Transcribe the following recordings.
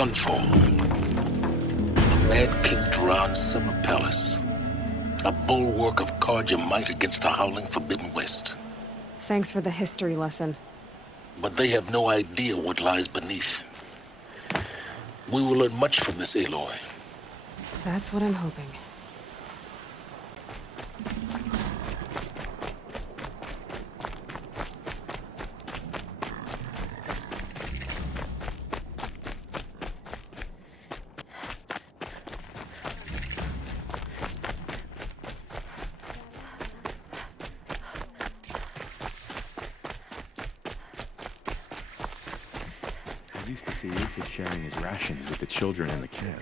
Sunfall. The Mad King Duran's summer palace. A bulwark of Carja might against the howling Forbidden West. Thanks for the history lesson. But they have no idea what lies beneath. We will learn much from this Aloy. That's what I'm hoping. I used to see Uthid sharing his rations with the children in the camp.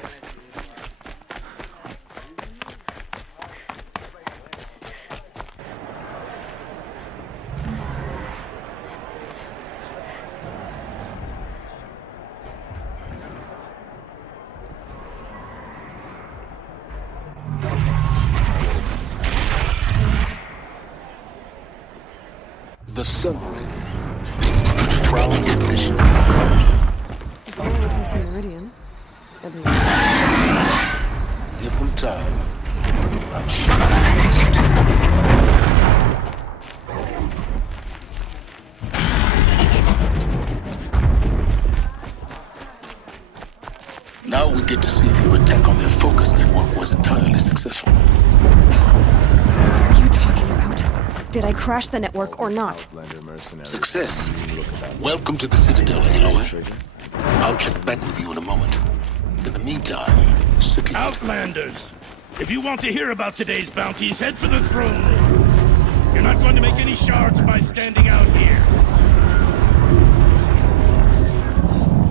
The Sun Ring. Proud condition of Carja. It's not a piece of Meridian. At least. Give them time. I'm sure. Now we get to see if your attack on their focus network was entirely successful. What are you talking about? Did I crash the network or not? Success. Welcome to the Citadel, Aloy. I'll check back with you in a moment. In the meantime, secure. Outlanders! If you want to hear about today's bounties, head for the throne room. You're not going to make any shards by standing out here.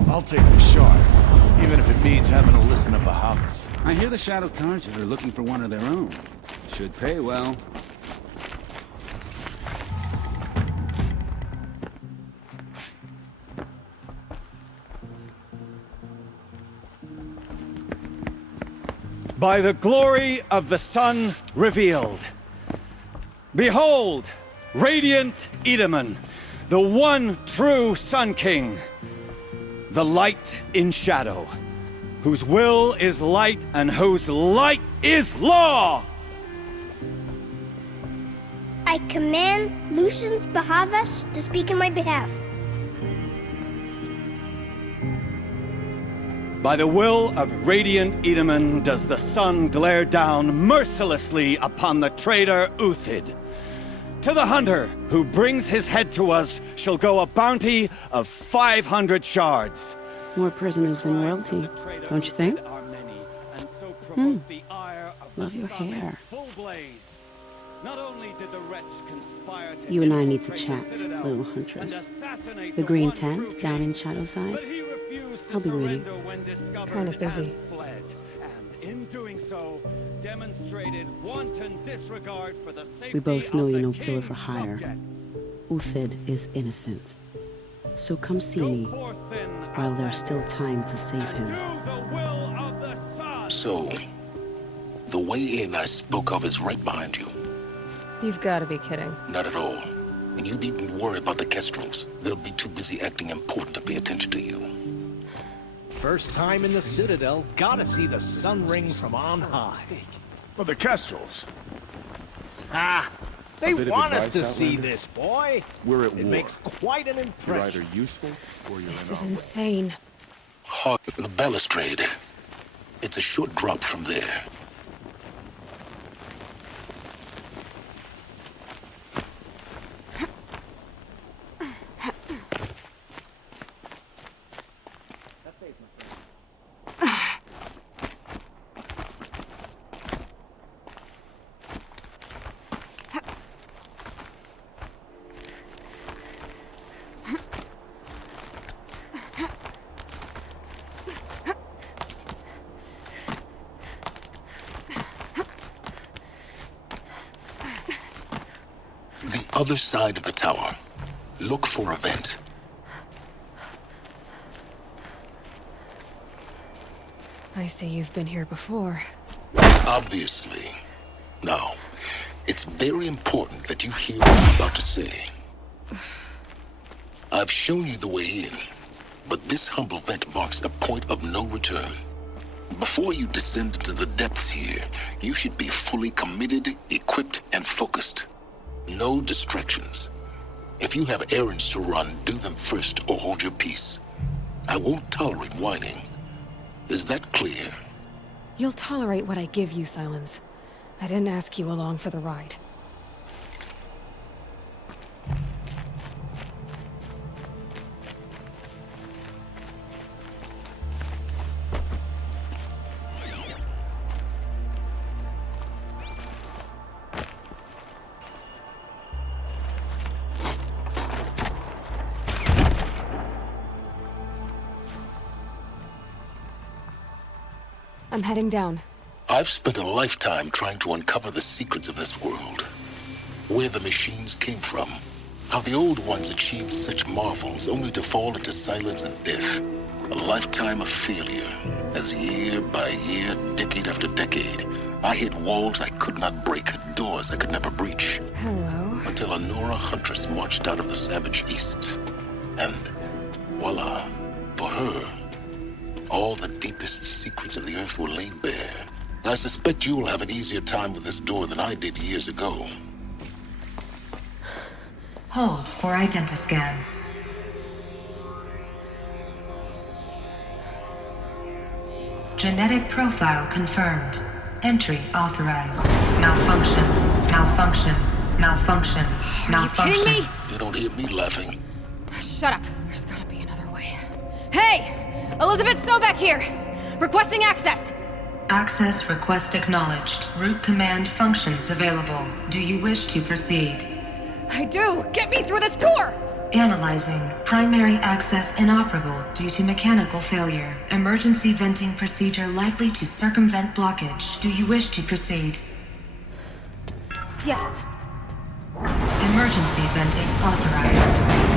I'll take the shards, even if it means having to listen to Bahavas. I hear the Shadow Carja are looking for one of their own. Should pay well. By the glory of the sun revealed. Behold, radiant Edaman, the one true Sun King. The light in shadow, whose will is light and whose light is law! I command Lucius Bahavas to speak in my behalf. By the will of radiant Edaman does the sun glare down mercilessly upon the traitor Uthid. To the hunter who brings his head to us shall go a bounty of 500 shards. More prisoners than royalty, don't you think? Love your hair. You and I need to chat, little huntress. The green tent down in Shadowside? I'll be waiting. Kind of busy. We both know you're no killer for hire. Uthid is innocent. So come see me, while there's still time to save him. So, the way in I spoke of is right behind you. You've got to be kidding. Not at all. And you needn't worry about the Kestrels. They'll be too busy acting important to pay attention to you. First time in the Citadel, gotta see the Sun Ring from on high. Well, the Kestrels. Ah, they want us to advice, see Outlander? this, boy. We're at It war. makes quite an You're impression. either useful or you're This an is outlaw. insane. The balustrade. It's a short drop from there. Other side of the tower. Look for a vent. I see you've been here before. Obviously. Now, it's very important that you hear what I'm about to say. I've shown you the way in. But this humble vent marks a point of no return. Before you descend into the depths here, you should be fully committed, equipped, and focused. No distractions. If you have errands to run, do them first or hold your peace. I won't tolerate whining. Is that clear? You'll tolerate what I give you, Silence. I didn't ask you along for the ride. I'm heading down. I've spent a lifetime trying to uncover the secrets of this world. Where the machines came from. How the old ones achieved such marvels only to fall into silence and death. A lifetime of failure, as year by year, decade after decade, I hit walls I could not break, doors I could never breach. Hello? Until a Nora huntress marched out of the savage east. And voila, for her, all the deepest secrets of the Earth were laid bare. I suspect you will have an easier time with this door than I did years ago. Hold for identiscan. Genetic profile confirmed. Entry authorized. Malfunction. Malfunction. Malfunction. Malfunction. Are you kidding me? You don't hear me laughing. Shut up. There's gotta be another way. Hey! Elizabeth Sobeck here! Requesting access! Access request acknowledged. Root command functions available. Do you wish to proceed? I do! Get me through this door! Analyzing. Primary access inoperable due to mechanical failure. Emergency venting procedure likely to circumvent blockage. Do you wish to proceed? Yes. Emergency venting authorized.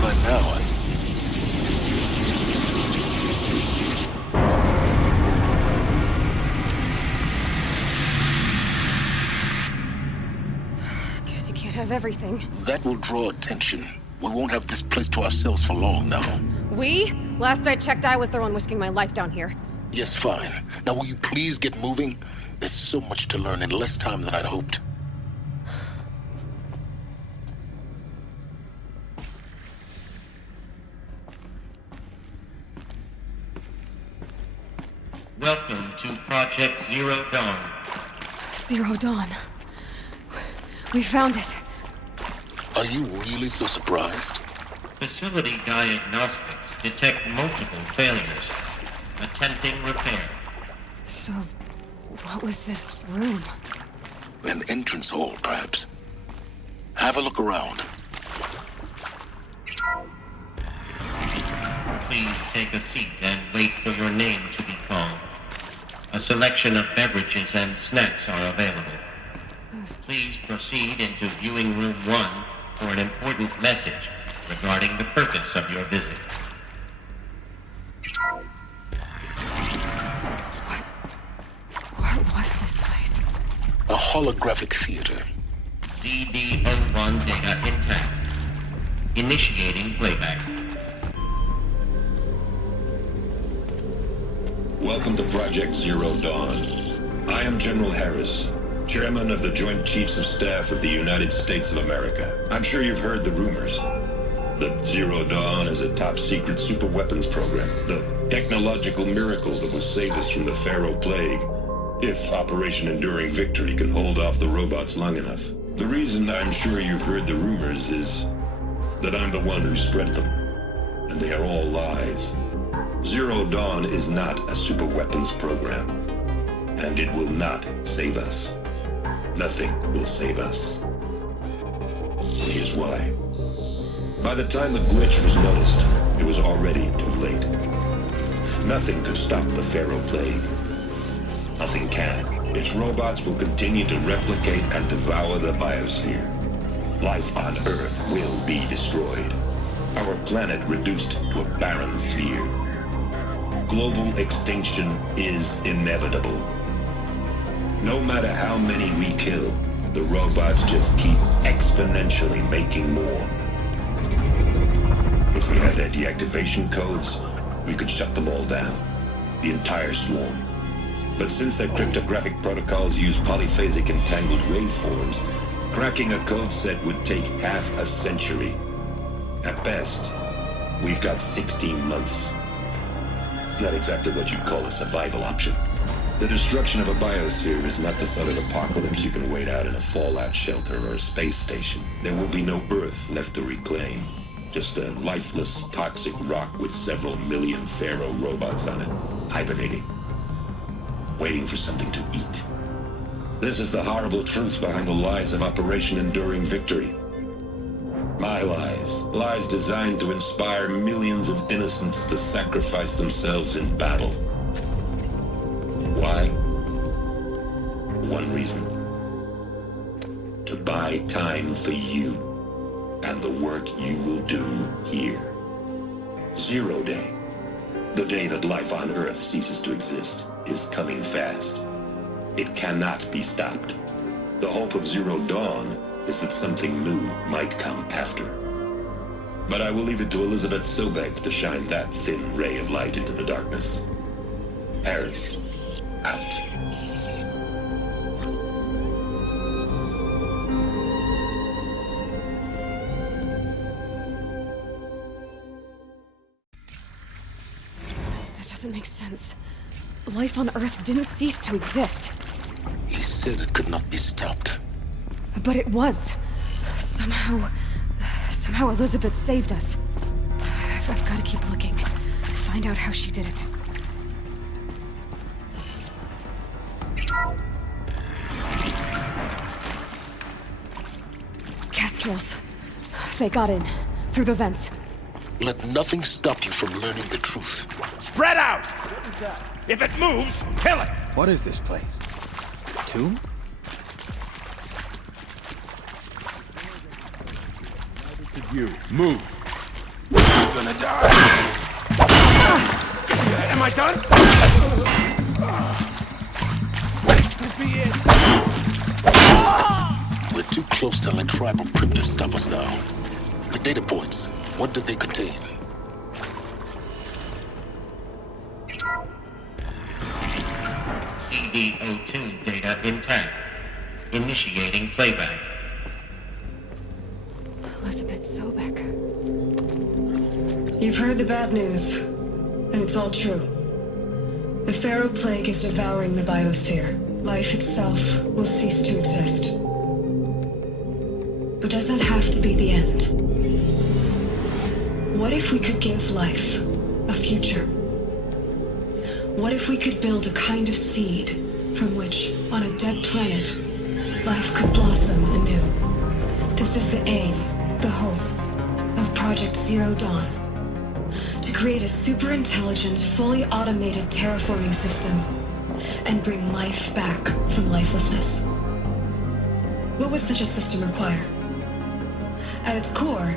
By now, Guess you can't have everything. That will draw attention. We won't have this place to ourselves for long now. We? Last I checked, I was the one risking my life down here. Yes, fine. Now will you please get moving? There's so much to learn in less time than I'd hoped. Welcome to Project Zero Dawn. Zero Dawn. We found it. Are you really so surprised? Facility diagnostics detect multiple failures. Attempting repair. So, what was this room? An entrance hall, perhaps. Have a look around. Please take a seat and wait for your name to be called. A selection of beverages and snacks are available. Please proceed into viewing room 1 for an important message regarding the purpose of your visit. What was this place? A holographic theater. CD01 data intact. Initiating playback. Welcome to Project Zero Dawn. I am General Harris, Chairman of the Joint Chiefs of Staff of the United States of America. I'm sure you've heard the rumors that Zero Dawn is a top-secret superweapons program, the technological miracle that will save us from the Pharaoh Plague, if Operation Enduring Victory can hold off the robots long enough. The reason I'm sure you've heard the rumors is that I'm the one who spread them, and they are all lies. Zero Dawn is not a superweapons program, and it will not save us. Nothing will save us. Here's why. By the time the glitch was noticed, it was already too late. Nothing could stop the Pharaoh Plague. Nothing can. Its robots will continue to replicate and devour the biosphere. Life on Earth will be destroyed. Our planet reduced to a barren sphere. Global extinction is inevitable. No matter how many we kill, the robots just keep exponentially making more. If we had their deactivation codes, we could shut them all down. The entire swarm. But since their cryptographic protocols use polyphasic entangled waveforms, cracking a code set would take half a century. At best, we've got 16 months. Not exactly what you'd call a survival option. The destruction of a biosphere is not the sort of apocalypse you can wait out in a fallout shelter or a space station. There will be no Earth left to reclaim. Just a lifeless, toxic rock with several million Pharaoh robots on it, hibernating. Waiting for something to eat. This is the horrible truth behind the lies of Operation Enduring Victory. My lies. Lies designed to inspire millions of innocents to sacrifice themselves in battle. Why? One reason. To buy time for you and the work you will do here. Zero Day. The day that life on Earth ceases to exist is coming fast. It cannot be stopped. The hope of Zero Dawn is that something new might come after. But I will leave it to Elizabeth Sobek to shine that thin ray of light into the darkness. Harris, out. That doesn't make sense. Life on Earth didn't cease to exist. He said it could not be stopped. But it was. Somehow Elizabeth saved us. I've got to keep looking. Find out how she did it. Kestrels. They got in. Through the vents. Let nothing stop you from learning the truth. Spread out! If it moves, kill it! What is this place? A tomb? You move. I'm gonna die! Am I done? This could be it! We're too close to let tribal primitives stop us now. The data points, what did they contain? CD02 data intact. Initiating playback. Elizabeth Sobek. You've heard the bad news, and it's all true. The Pharaoh Plague is devouring the biosphere. Life itself will cease to exist. But does that have to be the end? What if we could give life a future? What if we could build a kind of seed from which, on a dead planet, life could blossom anew? This is the aim, the hope, of Project Zero Dawn. To create a super-intelligent, fully automated terraforming system and bring life back from lifelessness. What would such a system require? At its core,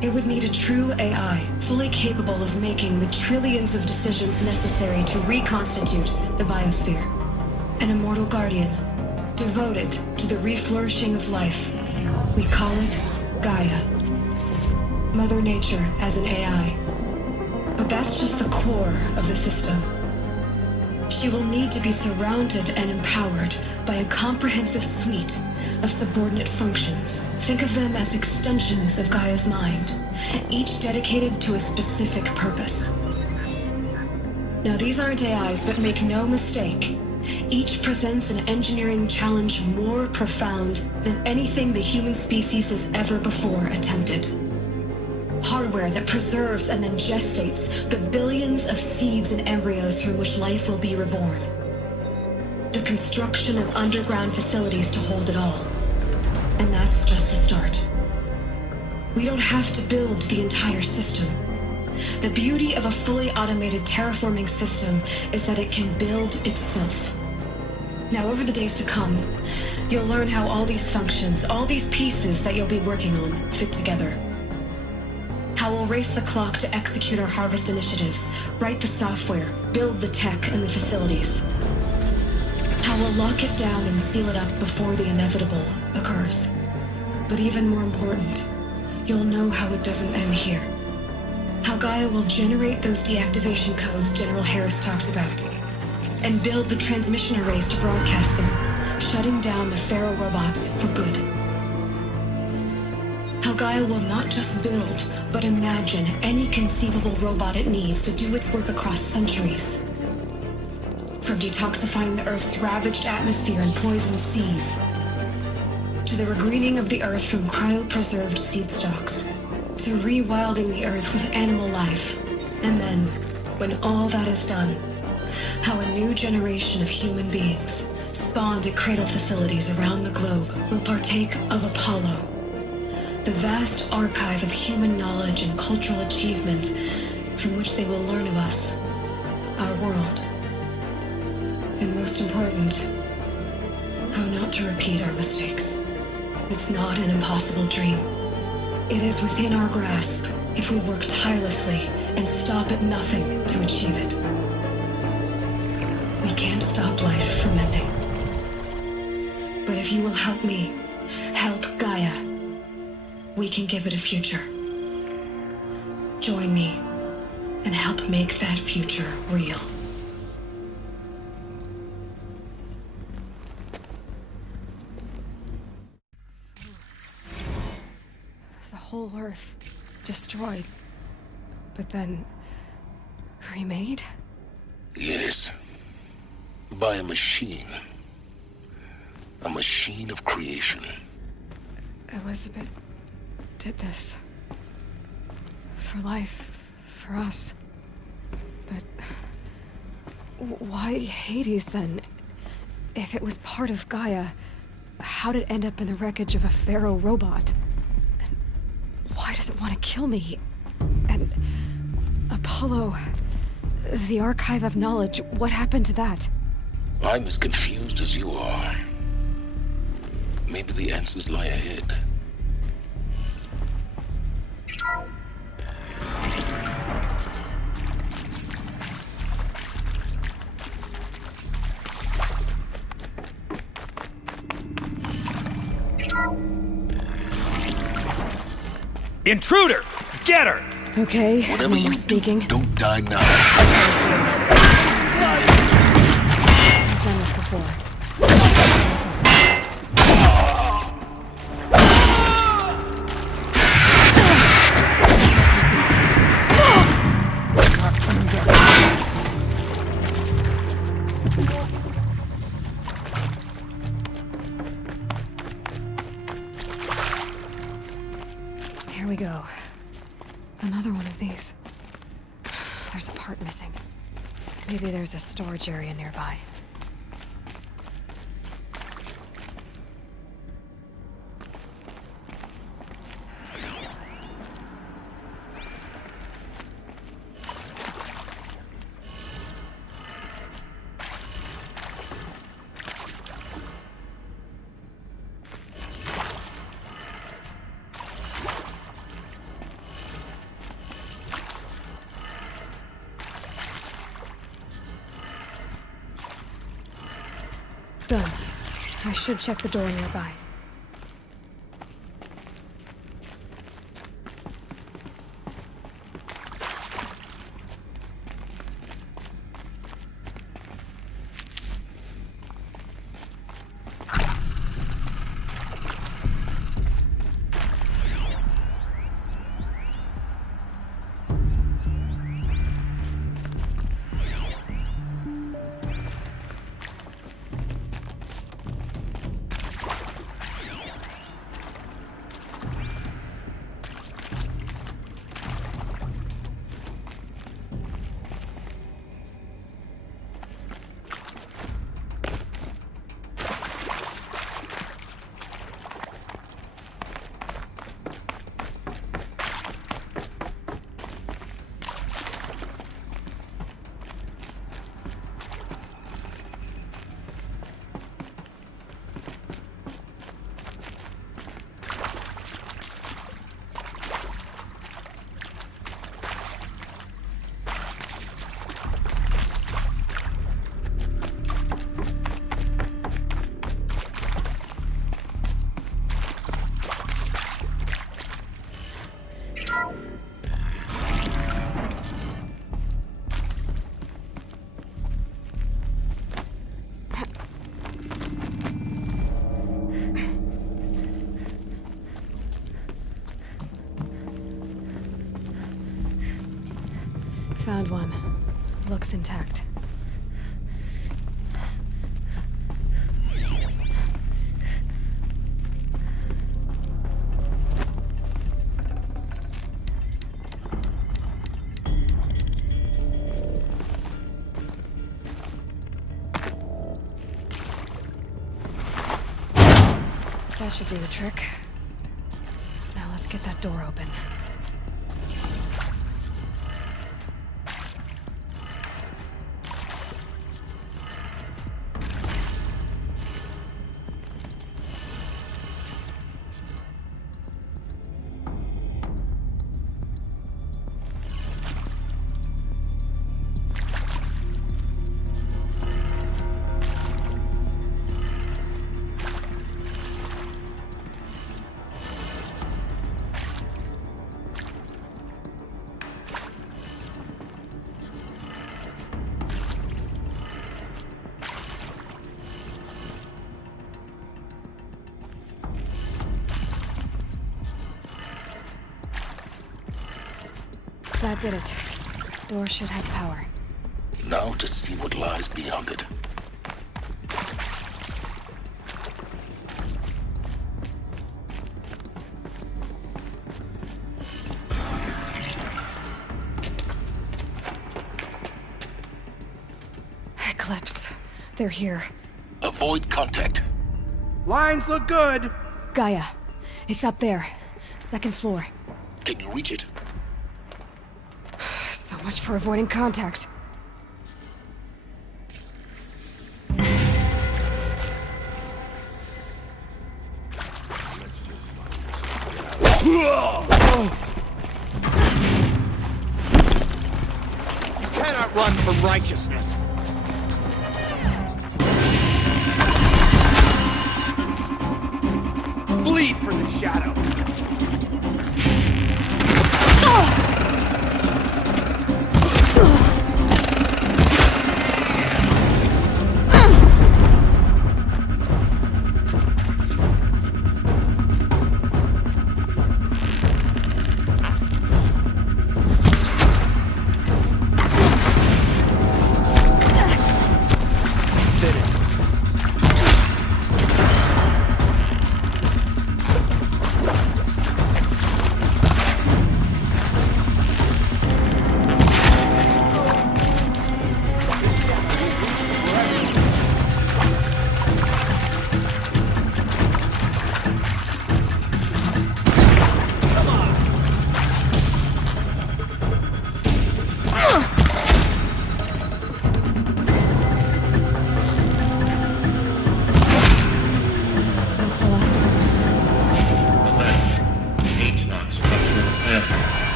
it would need a true AI, fully capable of making the trillions of decisions necessary to reconstitute the biosphere. An immortal guardian, devoted to the reflourishing of life. We call it Gaia. Mother Nature as an AI. But that's just the core of the system. She will need to be surrounded and empowered by a comprehensive suite of subordinate functions. Think of them as extensions of Gaia's mind, each dedicated to a specific purpose. Now, these aren't AIs, but make no mistake, each presents an engineering challenge more profound than anything the human species has ever before attempted. Hardware that preserves and then gestates the billions of seeds and embryos from which life will be reborn. The construction of underground facilities to hold it all. And that's just the start. We don't have to build the entire system. The beauty of a fully automated terraforming system is that it can build itself. Now, over the days to come, you'll learn how all these functions, all these pieces that you'll be working on, fit together. How we'll race the clock to execute our harvest initiatives, write the software, build the tech and the facilities. How we'll lock it down and seal it up before the inevitable occurs. But even more important, you'll know how it doesn't end here. How Gaia will generate those deactivation codes General Harris talked about, and build the transmission arrays to broadcast them, shutting down the Pharaoh robots for good. How Gaia will not just build, but imagine any conceivable robot it needs to do its work across centuries. From detoxifying the Earth's ravaged atmosphere and poisoned seas, to the regreening of the Earth from cryopreserved seed stalks, to rewilding the Earth with animal life. And then, when all that is done, how a new generation of human beings, spawned at cradle facilities around the globe, will partake of Apollo, the vast archive of human knowledge and cultural achievement from which they will learn of us, our world. And most important, how not to repeat our mistakes. It's not an impossible dream. It is within our grasp if we work tirelessly and stop at nothing to achieve it. We can't stop life from ending. But if you will help me, help Gaia, we can give it a future. Join me and help make that future real. The whole Earth destroyed, but then remade? Yes. By a machine. A machine of creation. Elizabeth did this. For life, for us. But why Hades then? If it was part of Gaia, how did it end up in the wreckage of a Pharaoh robot? And why does it want to kill me? And Apollo, the archive of knowledge, what happened to that? I'm as confused as you are. Maybe the answers lie ahead. Intruder! Get her! Okay, whatever you sneaking. Don't die now. I've done this before. Here we go. Another one of these. There's a part missing. Maybe there's a storage area nearby. Done. I should check the door nearby. Found one. Looks intact. That should do the trick. Now let's get that door open. That did it. Door should have power. Now to see what lies beyond it. Eclipse. They're here. Avoid contact. Lines look good. Gaia. It's up there. Second floor. Can you reach it? So much for avoiding contact. You cannot run from righteousness. Flee from the shadow.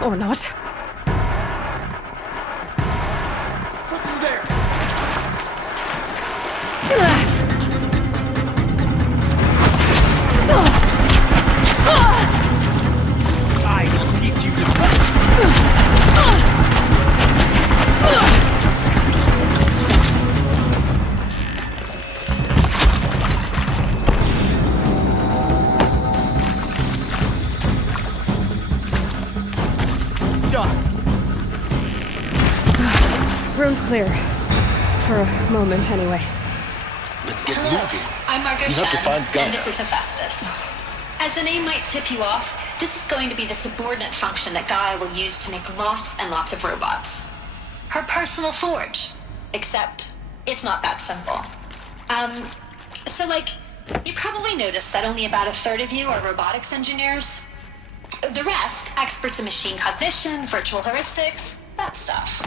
Or not. Something there. I will teach you to... Room's clear. For a moment, anyway. Then get Hello, moving. I'm Margot You have to Shen, find Gaia. and this is Hephaestus. As the name might tip you off, this is going to be the subordinate function that Gaia will use to make lots and lots of robots. Her personal forge. Except, it's not that simple. You probably noticed that only about a third of you are robotics engineers. The rest, experts in machine cognition, virtual heuristics, that stuff.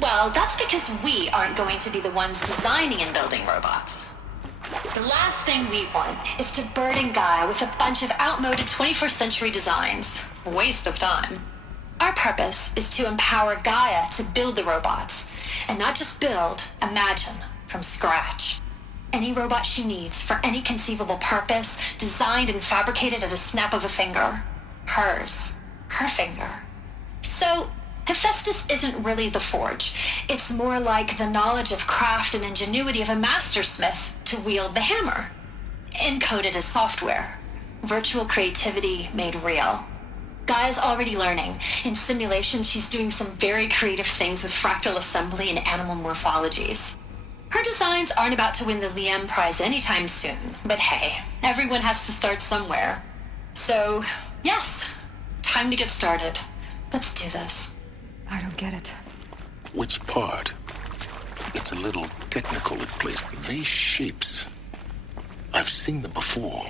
Well, that's because we aren't going to be the ones designing and building robots. The last thing we want is to burden Gaia with a bunch of outmoded 21st century designs. Waste of time. Our purpose is to empower Gaia to build the robots, and not just build, imagine, from scratch. Any robot she needs for any conceivable purpose, designed and fabricated at a snap of a finger. Hers. Her finger. So, Hephaestus isn't really the forge. It's more like the knowledge of craft and ingenuity of a mastersmith to wield the hammer. Encoded as software. Virtual creativity made real. Gaia's already learning. In simulation, she's doing some very creative things with fractal assembly and animal morphologies. Her designs aren't about to win the Liam Prize anytime soon, but hey, everyone has to start somewhere. So, yes, time to get started. Let's do this. I don't get it. Which part? It's a little technical at place. These shapes, I've seen them before.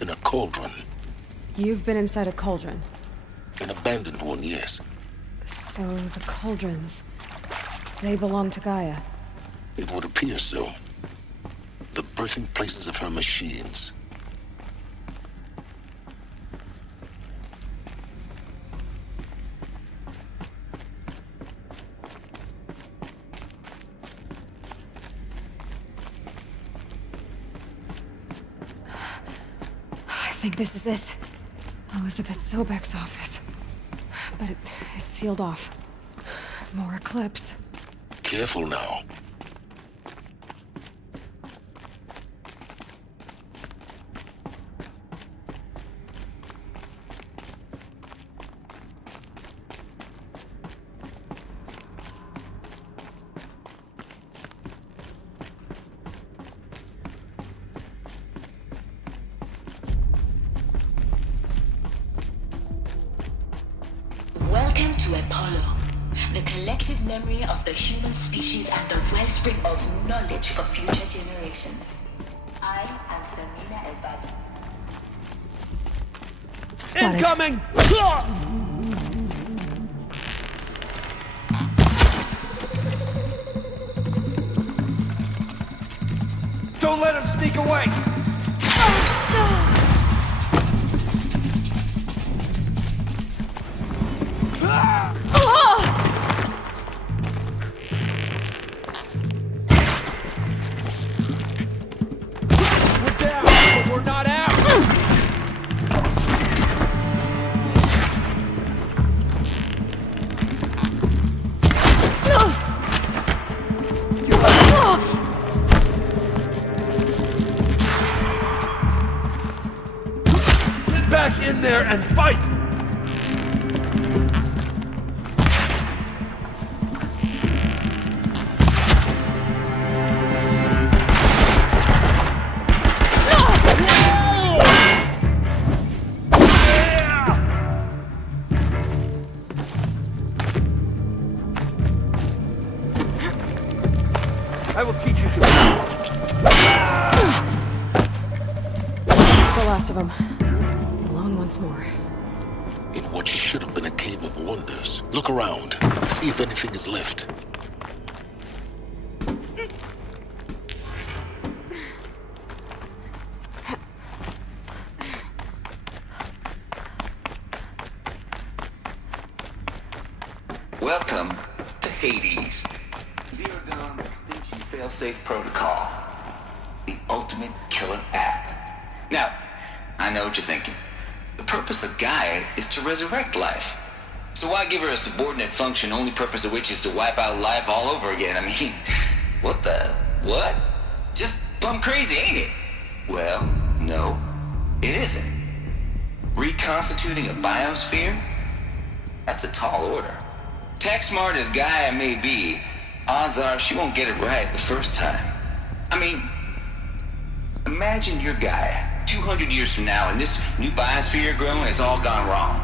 In a cauldron. You've been inside a cauldron? An abandoned one, yes. So the cauldrons, they belong to Gaia? It would appear so. The birthing places of her machines. I think this is it. Elizabeth Sobek's office. But it's sealed off. More Eclipse. Careful now. Welcome to Apollo, the collective memory of the human species and the wellspring of knowledge for future generations. I am Samina El-Badr. Incoming! Don't let him sneak away! We're down, but we're not out! Get back in there and fight! I will teach you to... That's the last of them. Alone once more. In what should have been a cave of wonders. Look around. See if anything is left. Welcome to Hades. Zero Dawn Extinction Failsafe Protocol. The ultimate killer app. Now, I know what you're thinking. The purpose of Gaia is to resurrect life. So why give her a subordinate function, only purpose of which is to wipe out life all over again? I mean, what the... what? Just plumb crazy, ain't it? Well, no, it isn't. Reconstituting a biosphere? That's a tall order. Tech smart as Gaia may be, odds are she won't get it right the first time. I mean, imagine you're Gaia, 200 years from now, and this new biosphere you're growing, it's all gone wrong.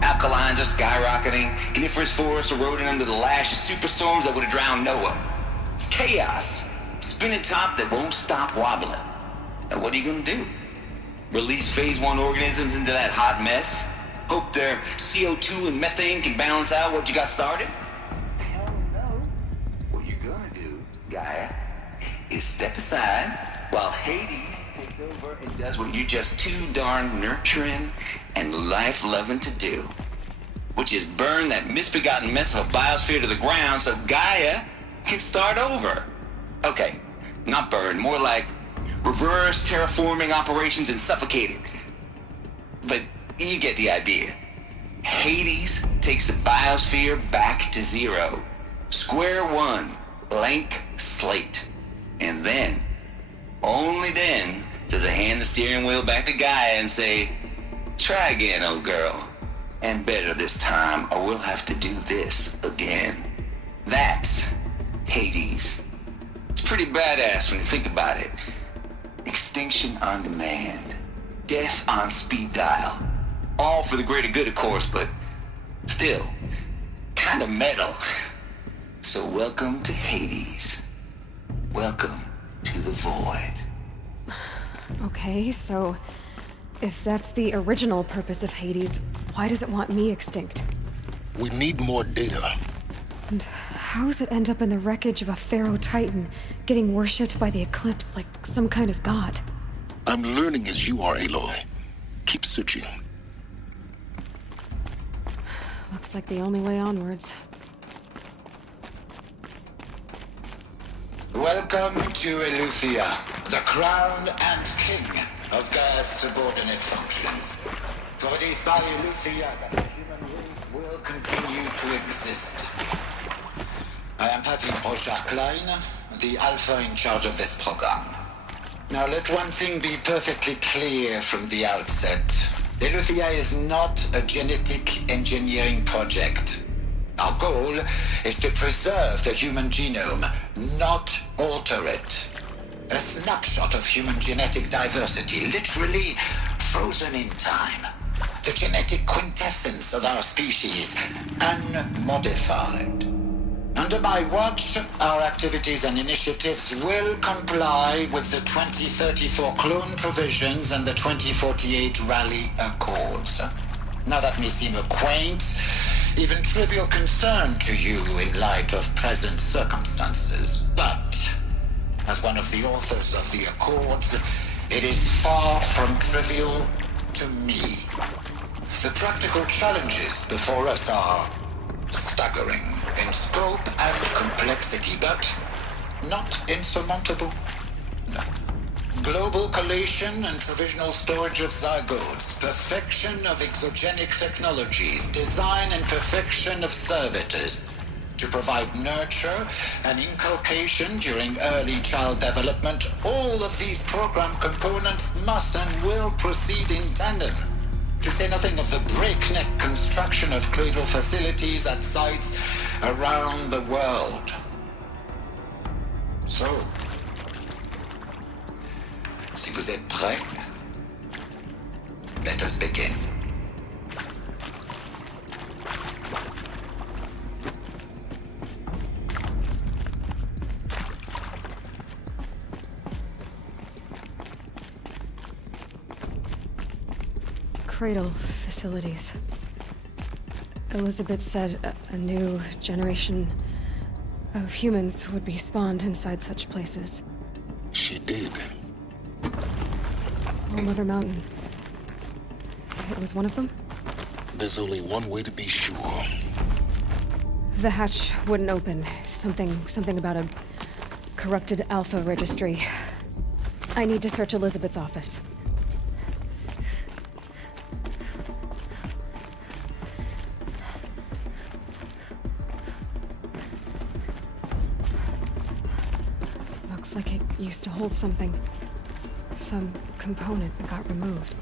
Alkalines are skyrocketing, coniferous forests eroding under the lash of superstorms that would have drowned Noah. It's chaos, spinning top that won't stop wobbling. And what are you gonna do? Release phase 1 organisms into that hot mess? Hope their CO2 and methane can balance out what you got started? Hell no. What you're gonna do, Gaia, is step aside while Hades takes over and does what you're just too darn nurturing and life-loving to do. Which is burn that misbegotten mess of a biosphere to the ground so Gaia can start over. Okay, not burn, more like reverse terraforming operations and suffocate it. But you get the idea. Hades takes the biosphere back to zero. Square one, blank slate. And then, only then, does it hand the steering wheel back to Gaia and say, try again, old girl. And better this time, or we'll have to do this again. That's Hades. It's pretty badass when you think about it. Extinction on demand. Death on speed dial. All for the greater good, of course, but still, kind of metal. So welcome to Hades. Welcome to the void. Okay, so if that's the original purpose of Hades, why does it want me extinct? We need more data. And how does it end up in the wreckage of a Pharaoh Titan, getting worshipped by the Eclipse like some kind of god? I'm learning as you are, Aloy. Keep searching. Looks like the only way onwards. Welcome to Eleuthia, the crown and king of Gaia's subordinate functions. For it is by Eleuthia that the human race will continue to exist. I am Patrick Brochard-Klein, the Alpha in charge of this program. Now let one thing be perfectly clear from the outset. Eleuthia is not a genetic engineering project. Our goal is to preserve the human genome, not alter it. A snapshot of human genetic diversity, literally frozen in time. The genetic quintessence of our species, unmodified. Under my watch, our activities and initiatives will comply with the 2034 clone provisions and the 2048 Raleigh Accords. Now that may seem a quaint, even trivial concern to you in light of present circumstances, but as one of the authors of the Accords, it is far from trivial to me. The practical challenges before us are staggering in scope and complexity, but not insurmountable. No. Global collation and provisional storage of zygotes, perfection of exogenic technologies, design and perfection of servitors to provide nurture and inculcation during early child development. All of these program components must and will proceed in tandem, to say nothing of the breakneck construction of cradle facilities at sites around the world. So, si vous êtes prêts, let us begin. Cradle facilities. Elizabeth said a new generation of humans would be spawned inside such places. She did. All Mother Mountain. It was one of them? There's only one way to be sure. The hatch wouldn't open. Something about a corrupted Alpha registry. I need to search Elizabeth's office. Looks like it used to hold something. Some component that got removed.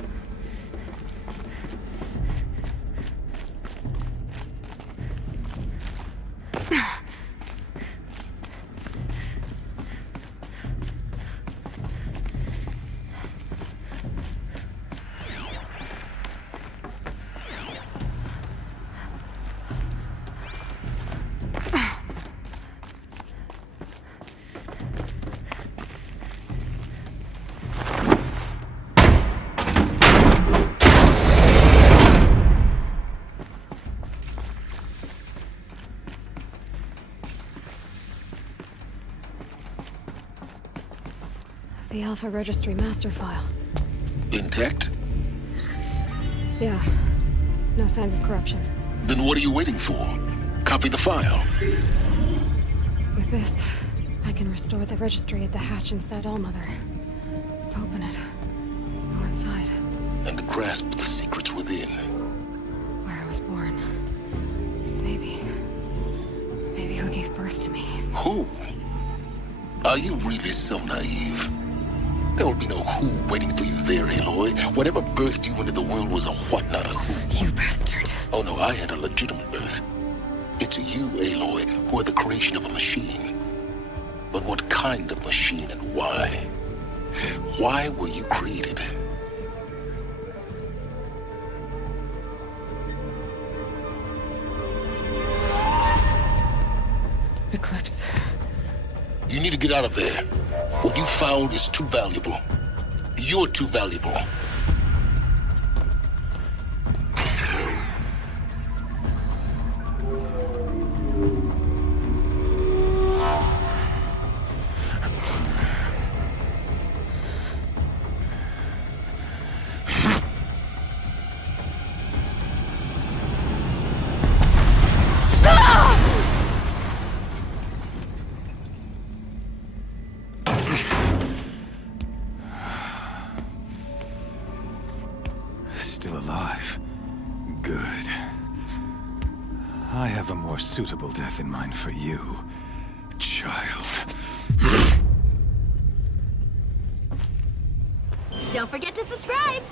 The Alpha Registry master file. Intact? Yeah. No signs of corruption. Then what are you waiting for? Copy the file. With this, I can restore the registry at the hatch inside Allmother. Open it. Go inside. And grasp the secrets within. Where I was born. Maybe who gave birth to me. Who? Are you really so naive? There will be no who waiting for you there, Aloy. Whatever birthed you into the world was a what, not a who. You bastard. Oh no, I had a legitimate birth. It's you, Aloy, who are the creation of a machine. But what kind of machine and why? Why were you created? Eclipse. You need to get out of there. What you found is too valuable. You're too valuable. Still alive. Good. I have a more suitable death in mind for you, child. Don't forget to subscribe!